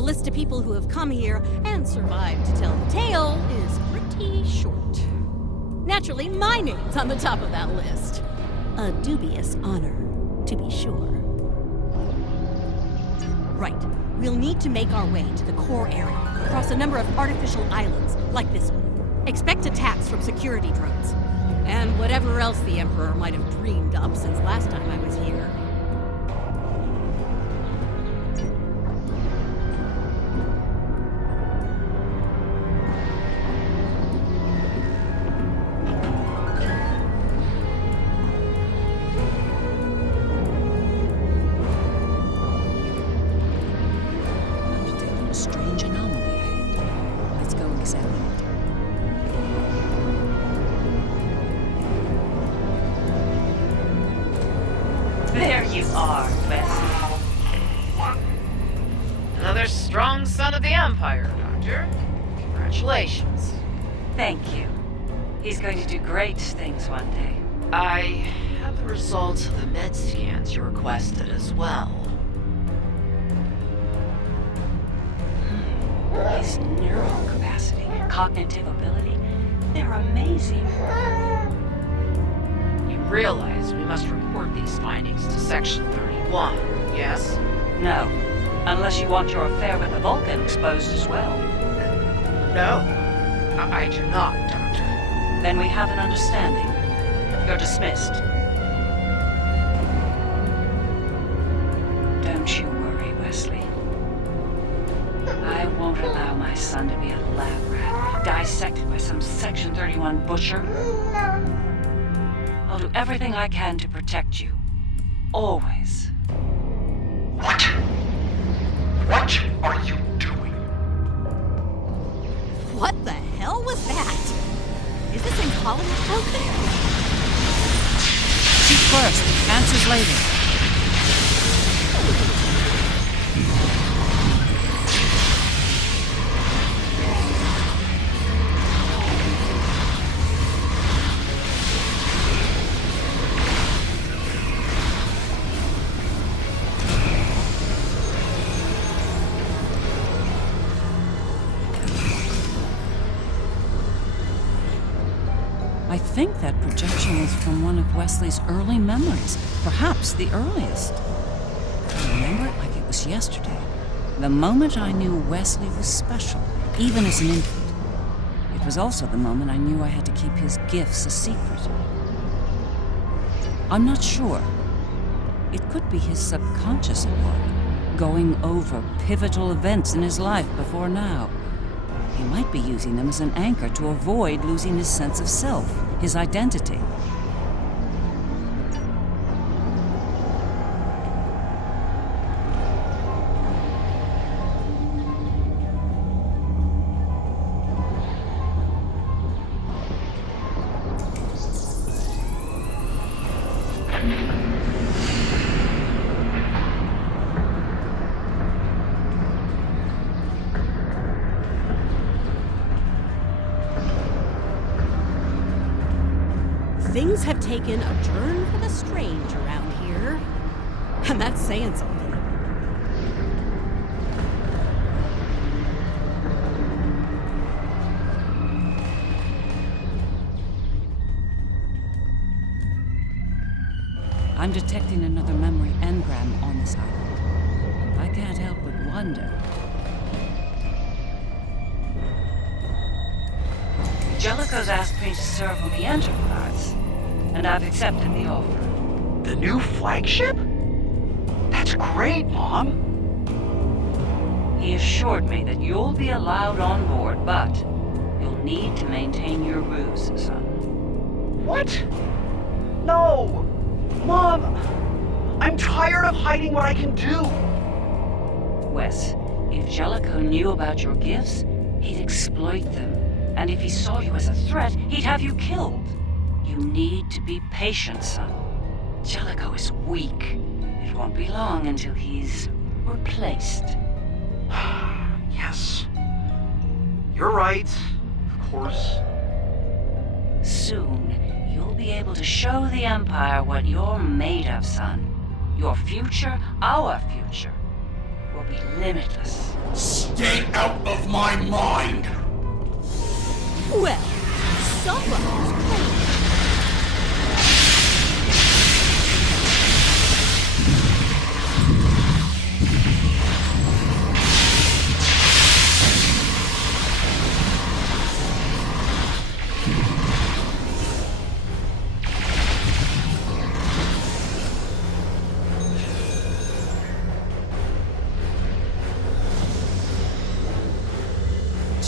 the list of people who have come here and survived to tell the tale is pretty short. Naturally, my name's on the top of that list. A dubious honor, to be sure. Right. We'll need to make our way to the core area, across a number of artificial islands, like this one. Expect attacks from security drones. And whatever else the Emperor might have dreamed up since last time I was here. There you are, Wesley. Another strong son of the Empire, Doctor. Congratulations. Thank you. He's going to do great things one day. I have the results of the med scans you requested as well. His neural capacity, cognitive ability, they're amazing. You realize we must report these findings to Section 31, yes? No, unless you want your affair with the Vulcan exposed as well. No, I do not, Doctor. Then we have an understanding. You're dismissed. Don't you worry, Wesley. I won't allow my son to be a lab rat, dissected by some Section 31 butcher. I'll do everything I can to protect you. Always. What? What are you doing? What the hell was that? Is this in colony code? Shoot first, answers later. I think that projection was from one of Wesley's early memories, perhaps the earliest. I remember it like it was yesterday, the moment I knew Wesley was special, even as an infant. It was also the moment I knew I had to keep his gifts a secret. I'm not sure. It could be his subconscious at work, going over pivotal events in his life before now. He might be using them as an anchor to avoid losing his sense of self, his identity. Things have taken a turn for the strange around here. And that's saying something. I'm detecting another memory engram on this island. I can't help but wonder. Jellicoe's asked me to serve on the Enterprise, and I've accepted the offer. The new flagship? That's great, Mom. He assured me that you'll be allowed on board, but you'll need to maintain your ruse, son. What? No! Mom! I'm tired of hiding what I can do! Wes, if Jellicoe knew about your gifts, he'd exploit them. And if he saw you as a threat, he'd have you killed. You need to be patient, son. Jellicoe is weak. It won't be long until he's replaced. Yes. You're right. Of course. Soon, you'll be able to show the Empire what you're made of, son. Your future, our future. will be limitless. Stay out of my mind! Well, someone's crazy.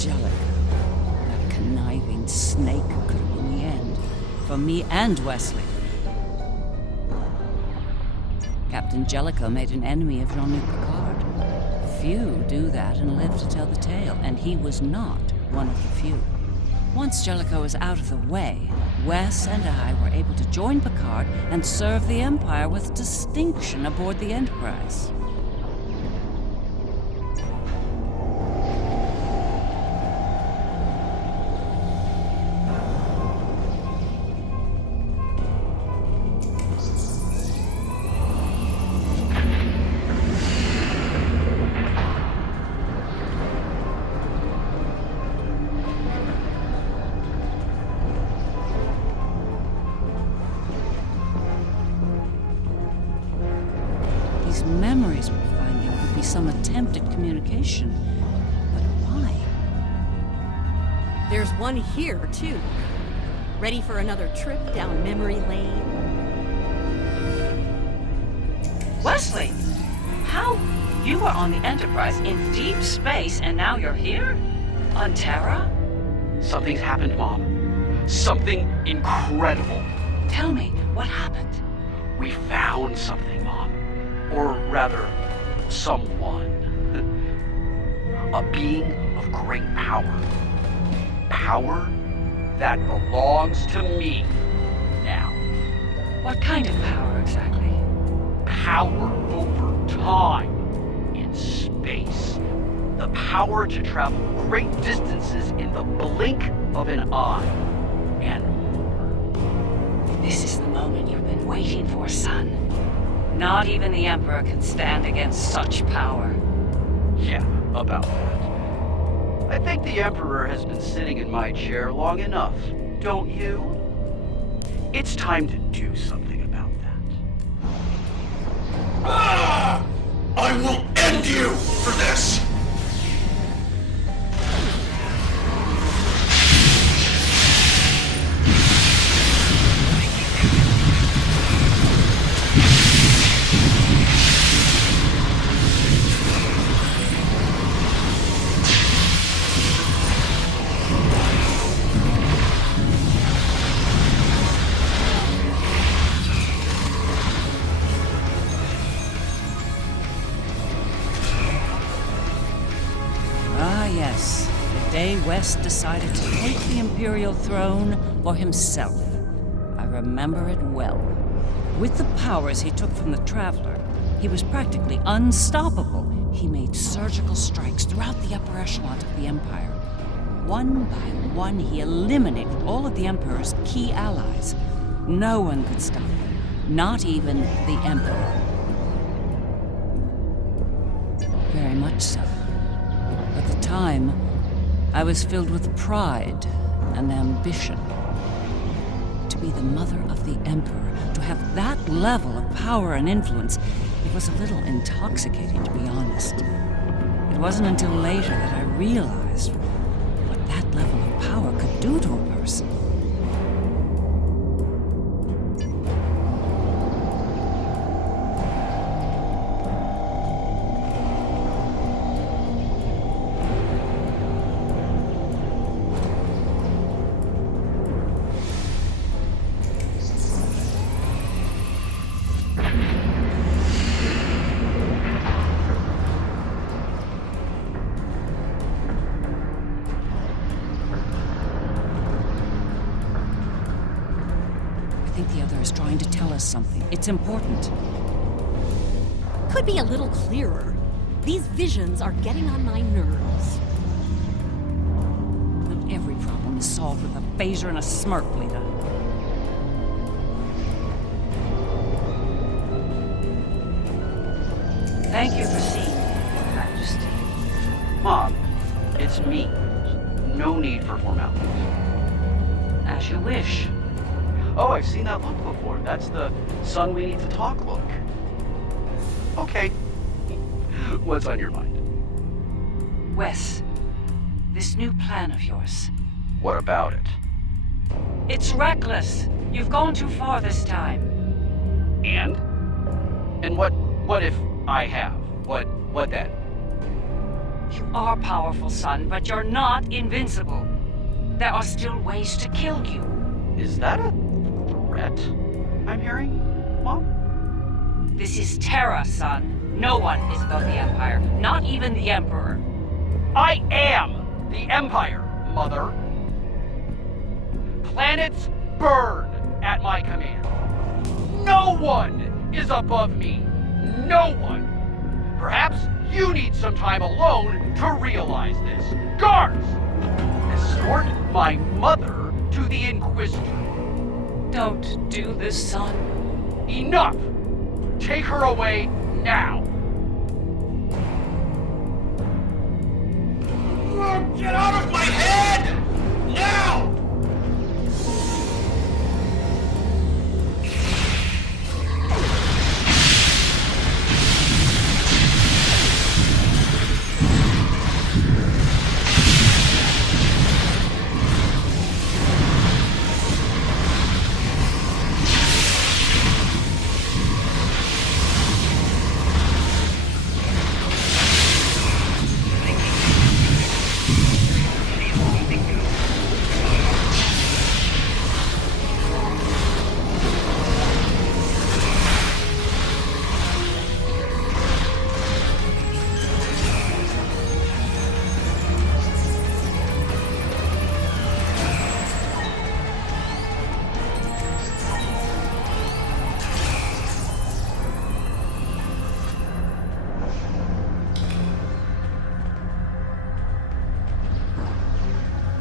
That conniving snake could have been the end. For me and Wesley. Captain Jellicoe made an enemy of Jean-Luc Picard. Few do that and live to tell the tale, and he was not one of the few. Once Jellicoe was out of the way, Wes and I were able to join Picard and serve the Empire with distinction aboard the Enterprise. Memories we're finding could be some attempt at communication. But why? There's one here, too. Ready for another trip down memory lane? Wesley! How? You were on the Enterprise in deep space and now you're here? On Terra? Something's happened, Mom. Something incredible. Tell me, what happened? We found something, Mom. Or rather, someone. A being of great power. Power that belongs to me now. What kind of power exactly? Power over time in space. The power to travel great distances in the blink of an eye. And more. This is the moment you've been waiting for, son. Not even the Emperor can stand against such power. Yeah, about that. I think the Emperor has been sitting in my chair long enough, don't you? It's time to do something about that. Ah! I will end you for this! Yes, the day West decided to take the Imperial throne for himself. I remember it well. With the powers he took from the Traveler, he was practically unstoppable. He made surgical strikes throughout the upper echelon of the Empire. One by one, he eliminated all of the Emperor's key allies. No one could stop him, not even the Emperor. Very much so. At the time, I was filled with pride and ambition. To be the mother of the Emperor, to have that level of power and influence, it was a little intoxicating, to be honest. It wasn't until later that I realized what that level of power could do to a person. I think the other is trying to tell us something. It's important. Could be a little clearer. These visions are getting on my nerves. Not every problem is solved with a phaser and a smirk, Lita. Thank you for seeing me. confused. Mom, it's me. No need for formalities. As you wish. Oh, I've seen that look before. That's the son we need to talk look. Okay. What's on your mind? Wes, this new plan of yours. What about it? It's reckless. You've gone too far this time. And? And what if I have? What then? You are powerful, son, but you're not invincible. There are still ways to kill you. Is that a threat I'm hearing, Mom? This is Terra, son. No one is above the Empire, not even the Emperor. I am the Empire, Mother. Planets burn at my command. No one is above me. No one. Perhaps you need some time alone to realize this. Guards! Escort my mother to the Inquisitor. Don't do this, son. Enough! Take her away now! Get out of my head! Now!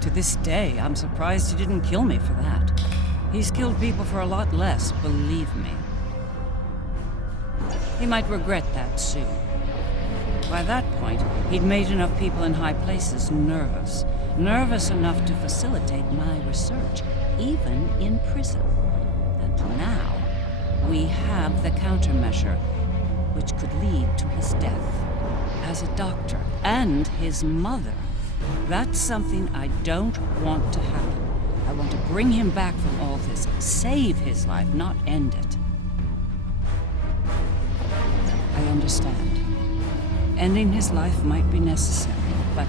To this day, I'm surprised he didn't kill me for that. He's killed people for a lot less, believe me. He might regret that soon. By that point, he'd made enough people in high places nervous. Nervous enough to facilitate my research, even in prison. And now, we have the countermeasure, which could lead to his death. As a doctor, and his mother. That's something I don't want to happen. I want to bring him back from all this, save his life, not end it. I understand. Ending his life might be necessary, but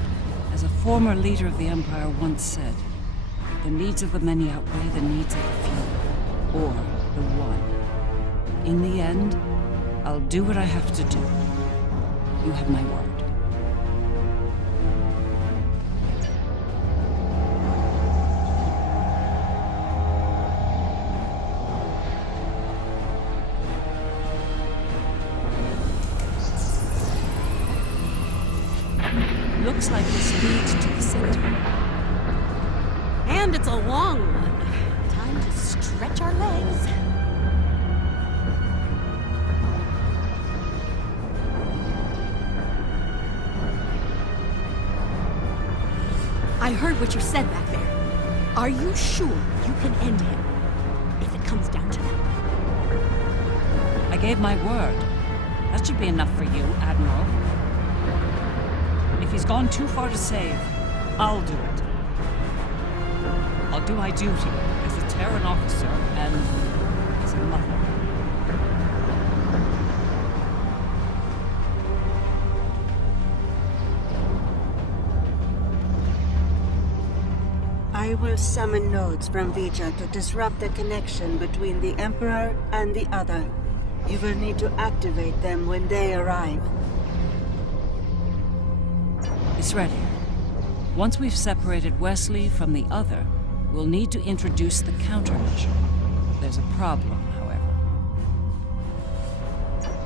as a former leader of the Empire once said, the needs of the many outweigh the needs of the few, or the one. In the end, I'll do what I have to do. You have my word. Looks like this leads to the center. And it's a long one. Time to stretch our legs. I heard what you said back there. Are you sure you can end him? If it comes down to that. I gave my word. That should be enough for you, Admiral. If he's gone too far to save, I'll do it. I'll do my duty as a Terran officer and as a mother. I will summon nodes from Vija to disrupt the connection between the Emperor and the Other. You will need to activate them when they arrive. It's ready. Once we've separated Wesley from the Other, we'll need to introduce the countermeasure. There's a problem, however.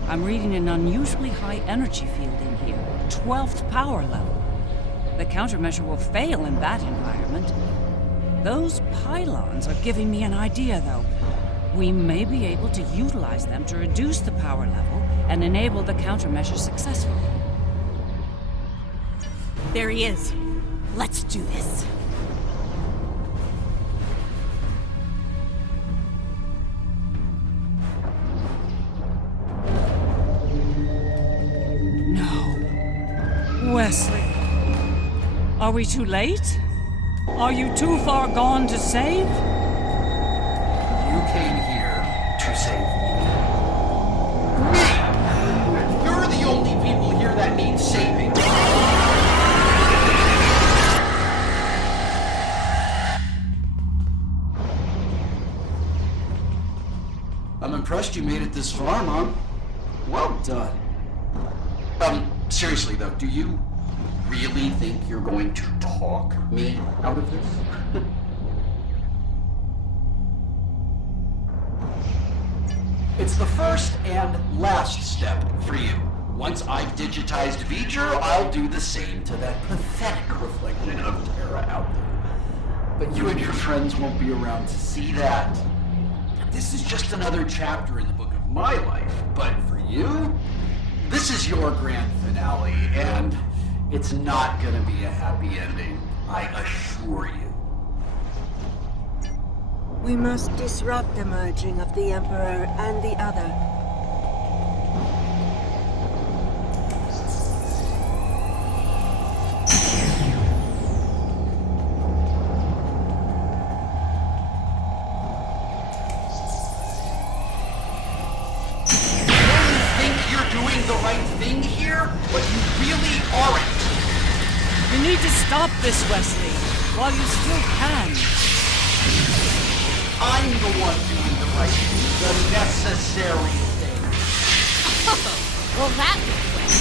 I'm reading an unusually high energy field in here, 12th power level. The countermeasure will fail in that environment. Those pylons are giving me an idea, though. We may be able to utilize them to reduce the power level and enable the countermeasure successfully. There he is. Let's do this. No. Wesley. Are we too late? Are you too far gone to save? You came here to save me. Me! You're the only people here that need saving. I'm impressed you made it this far, Mom. Well done. Seriously though, do you really think you're going to talk me out of this? It's the first and last step for you. Once I've digitized V'ger, I'll do the same to that pathetic reflection of Terra out there. But you and your friends won't be around to see that. This is just another chapter in the book of my life, but for you, this is your grand finale, and it's not gonna be a happy ending, I assure you. We must disrupt the merging of the Emperor and the other. You need to stop this, Wesley, while you still can. I'm the one doing the right thing, the necessary thing. Oh, well, that was quick.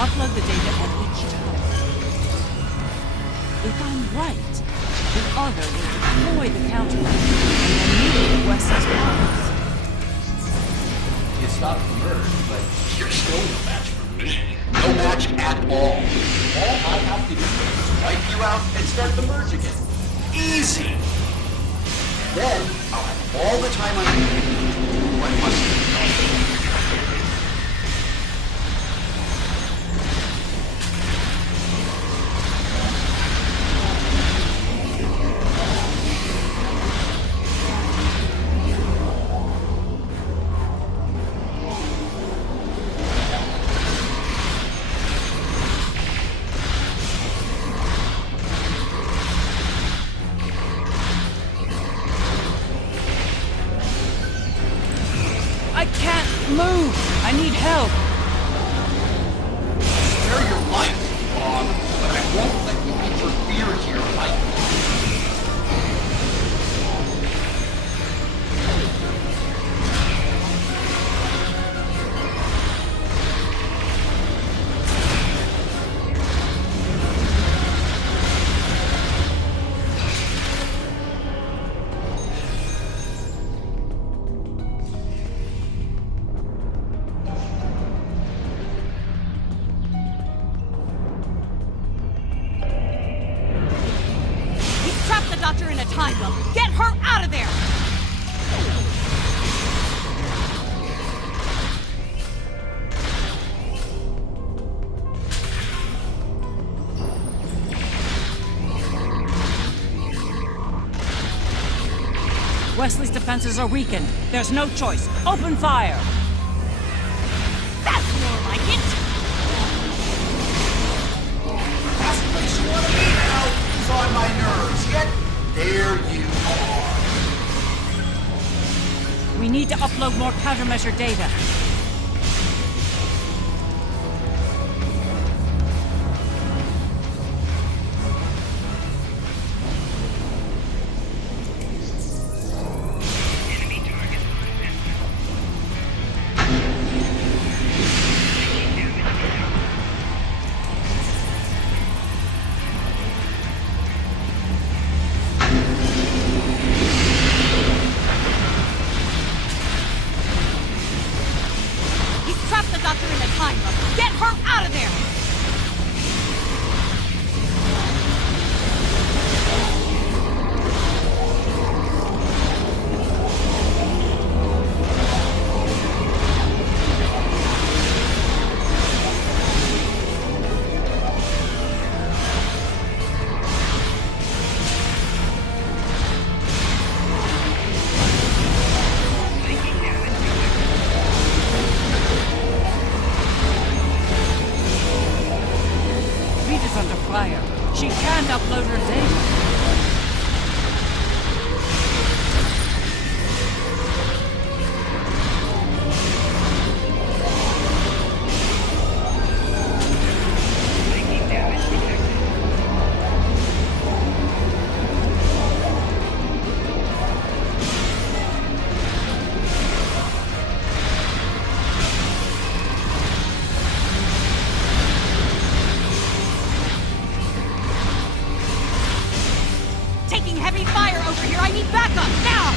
Upload the data at each time. If I'm right, the other will deploy the countermeasure and remove Wes's powers. You stopped the merge, but you're still no match for me. No match at all. All I have to do is wipe you out and start the merge again. Easy! Then I'll have all the time I need to do what must be done. move! I need help! Spare your life, Bob, but I won't let you interfere here, Mike. Get her out of there! Wesley's defenses are weakened. There's no choice. Open fire! That's more like it! Last place you want to be now is on my nerves, yet there you are. We need to upload more countermeasure data. She can't upload her data. Heavy fire over here! I need backup, now!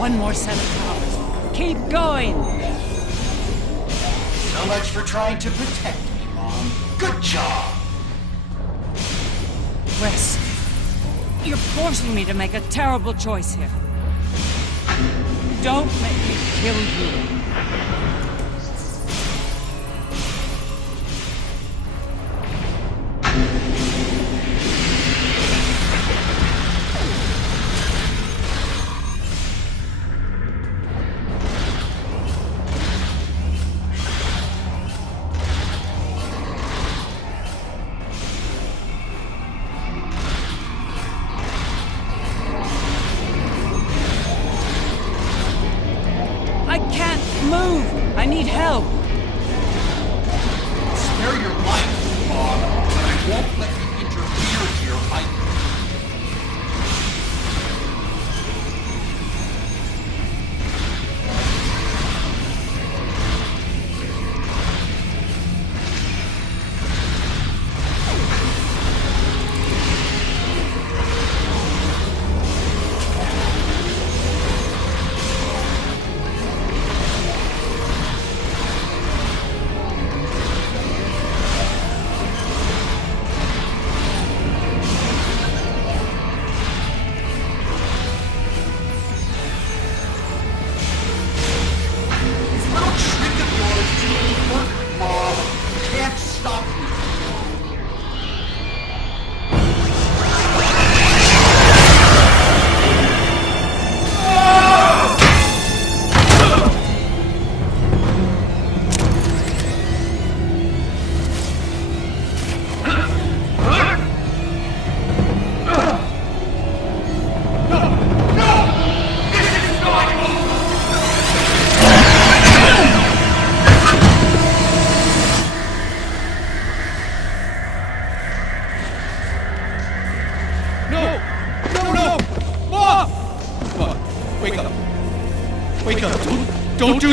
One more set of towers. Keep going! So much for trying to protect me, Mom. Good job! Wes, you're forcing me to make a terrible choice here. Don't make me kill you.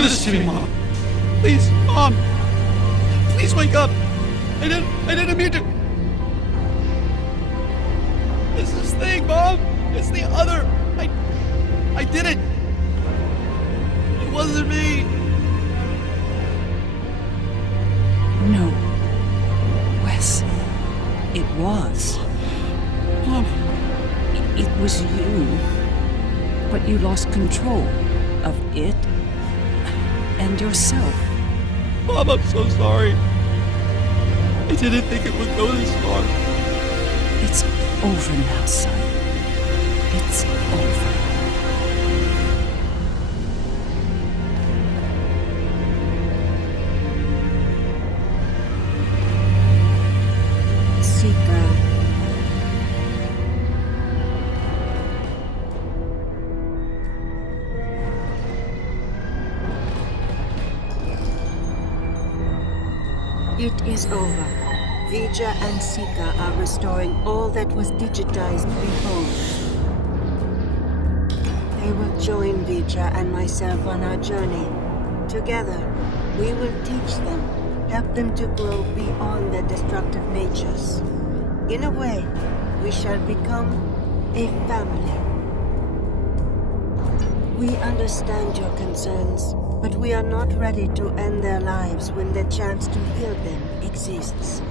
this to me, Mom. Please, Mom. Please wake up. I didn't mean to. It's this thing, Mom. It's the other. I did it. It wasn't me. No. Wes. It was. Mom. It was you. But you lost control of it and yourself. Mom, I'm so sorry. I didn't think it would go this far. It's over now, son. It's over. Seeker. It is over. Vija and Sika are restoring all that was digitized before. They will join Vija and myself on our journey. Together, we will teach them, help them to grow beyond their destructive natures. In a way, we shall become a family. We understand your concerns, but we are not ready to end their lives when the chance to heal them exists.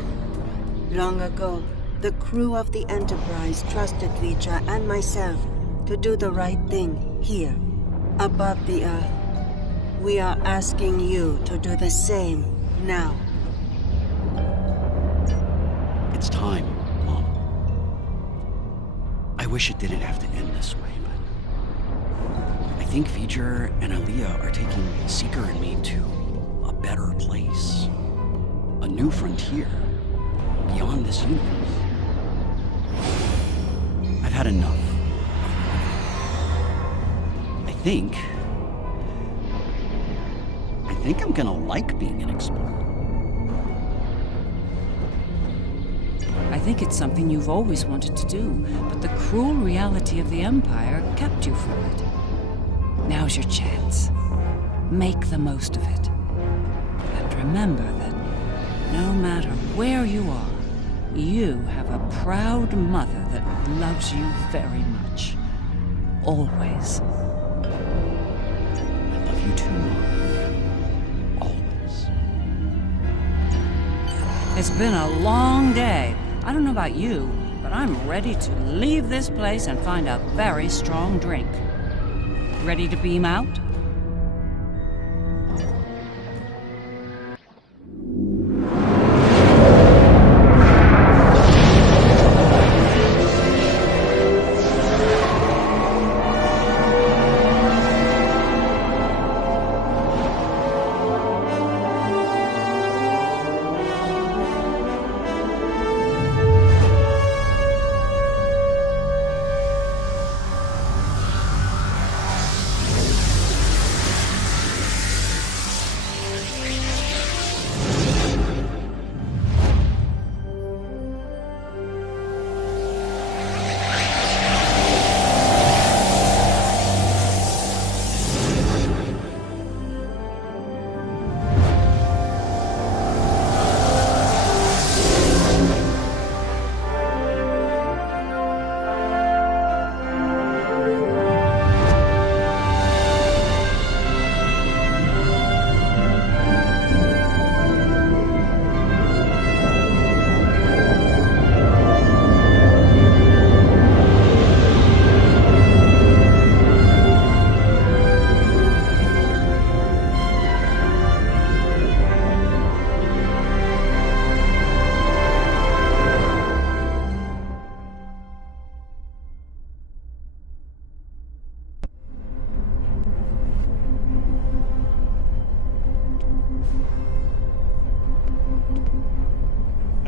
Long ago, the crew of the Enterprise trusted Vija and myself to do the right thing here, above the Earth. We are asking you to do the same now. It's time, Mom. I wish it didn't have to end this way, but I think V'ger and Aliyah are taking Seeker and me to a better place. A new frontier, beyond this universe. I've had enough. I think I'm gonna like being an explorer. I think it's something you've always wanted to do, but the cruel reality of the Empire kept you from it. Now's your chance. Make the most of it. And remember that no matter where you are, you have a proud mother that loves you very much. Always. I love you too, Mom. Always. It's been a long day. I don't know about you, but I'm ready to leave this place and find a very strong drink. Ready to beam out?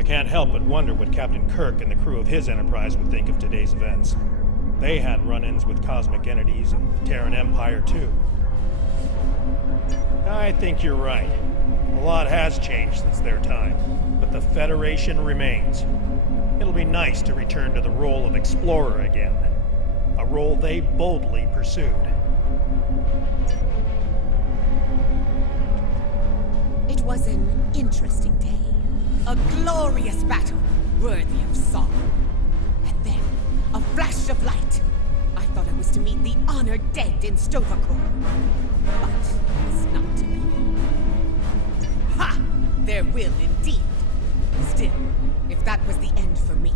Can't help but wonder what Captain Kirk and the crew of his Enterprise would think of today's events. They had run-ins with cosmic entities and the Terran Empire, too. I think you're right. A lot has changed since their time, but the Federation remains. It'll be nice to return to the role of explorer again, a role they boldly pursued. was an interesting day. A glorious battle, worthy of song. And then, a flash of light. I thought I was to meet the honored dead in Stavokor. But it's not to be. Ha! There will indeed. Still, if that was the end for me,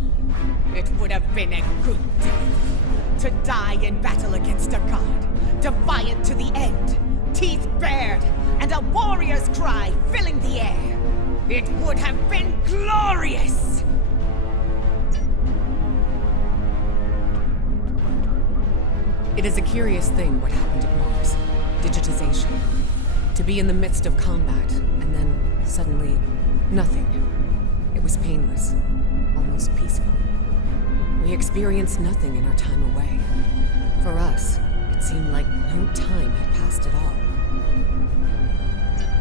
it would have been a good death. To die in battle against a god, defiant to the end, teeth bared, and a warrior's cry filling the air. It would have been glorious! It is a curious thing what happened at Mars. Digitization. To be in the midst of combat, and then suddenly, nothing. It was painless, almost peaceful. We experienced nothing in our time away. For us, it seemed like no time had passed at all.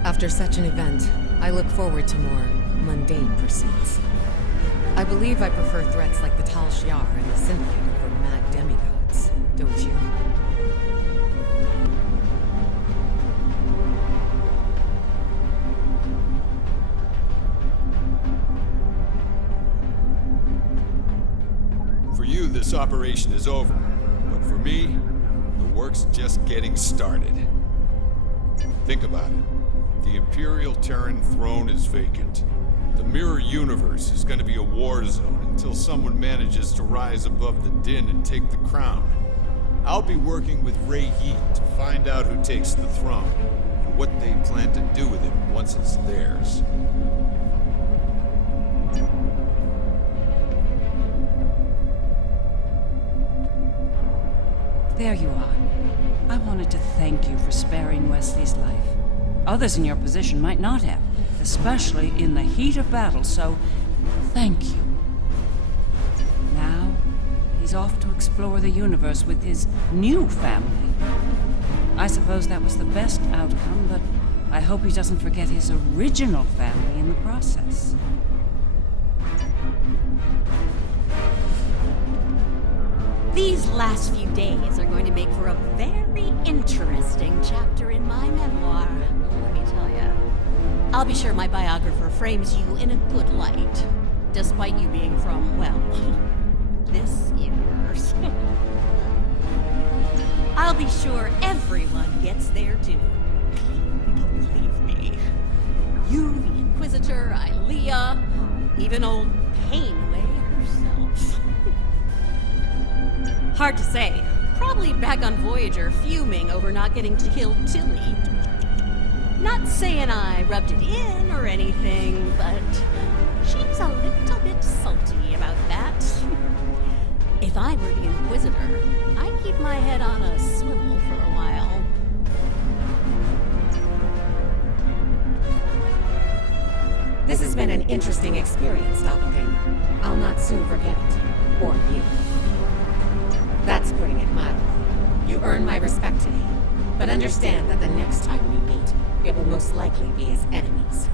After such an event, I look forward to more mundane pursuits. I believe I prefer threats like the Tal Shiar and the Syndicate over mad demigods, don't you? For you, this operation is over. But for me, the work's just getting started. Think about it. The Imperial Terran throne is vacant. The Mirror Universe is going to be a war zone until someone manages to rise above the din and take the crown. I'll be working with Ray Yi to find out who takes the throne, and what they plan to do with it once it's theirs. There you are. I wanted to thank you for sparing Wesley's life. Others in your position might not have, especially in the heat of battle, so thank you. Now, he's off to explore the universe with his new family. I suppose that was the best outcome, but I hope he doesn't forget his original family in the process. These last few days are going to make for a very interesting chapter in my memoir, let me tell you. I'll be sure my biographer frames you in a good light, despite you being from, well, this universe. I'll be sure everyone gets their due. Believe me. You, the Inquisitor, Ilea, even old Painway herself. Hard to say. Probably back on Voyager, fuming over not getting to kill Tilly. Not saying I rubbed it in or anything, but she's a little bit salty about that. If I were the Inquisitor, I'd keep my head on a swivel for a while. This has been an interesting experience, Doppelganger. I'll not soon forget it. Or you. That's putting it mildly. You earn my respect today, but understand that the next time we meet, it will most likely be as enemies.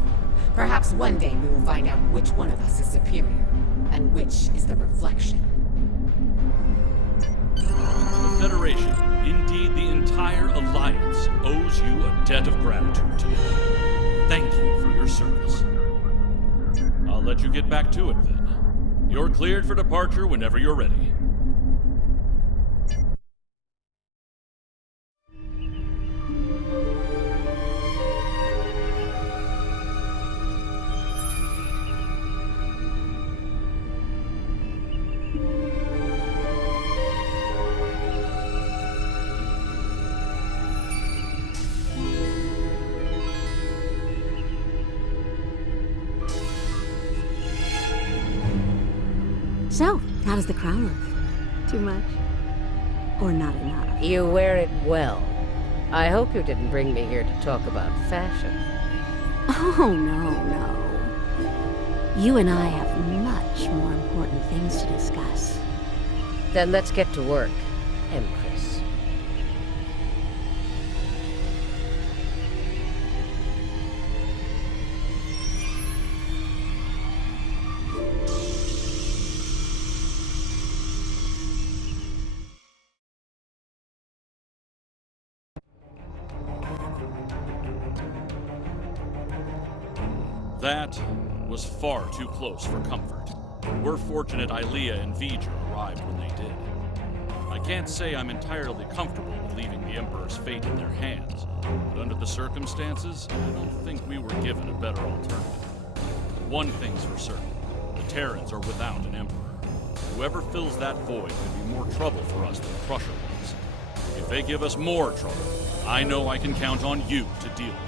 Perhaps one day we will find out which one of us is superior, and which is the reflection. The Federation, indeed the entire Alliance, owes you a debt of gratitude today. Thank you for your service. I'll let you get back to it then. You're cleared for departure whenever you're ready. So, how does the crown look? Too much? Or not enough? You wear it well. I hope you didn't bring me here to talk about fashion. Oh, no. You and I have much more important things to discuss. Then let's get to work, Empress. That was far too close for comfort. We're fortunate Ilea and V'ger arrived when they did. I can't say I'm entirely comfortable with leaving the Emperor's fate in their hands, but under the circumstances, I don't think we were given a better alternative. One thing's for certain, the Terrans are without an Emperor. Whoever fills that void could be more trouble for us than Crusher was. If they give us more trouble, I know I can count on you to deal with it.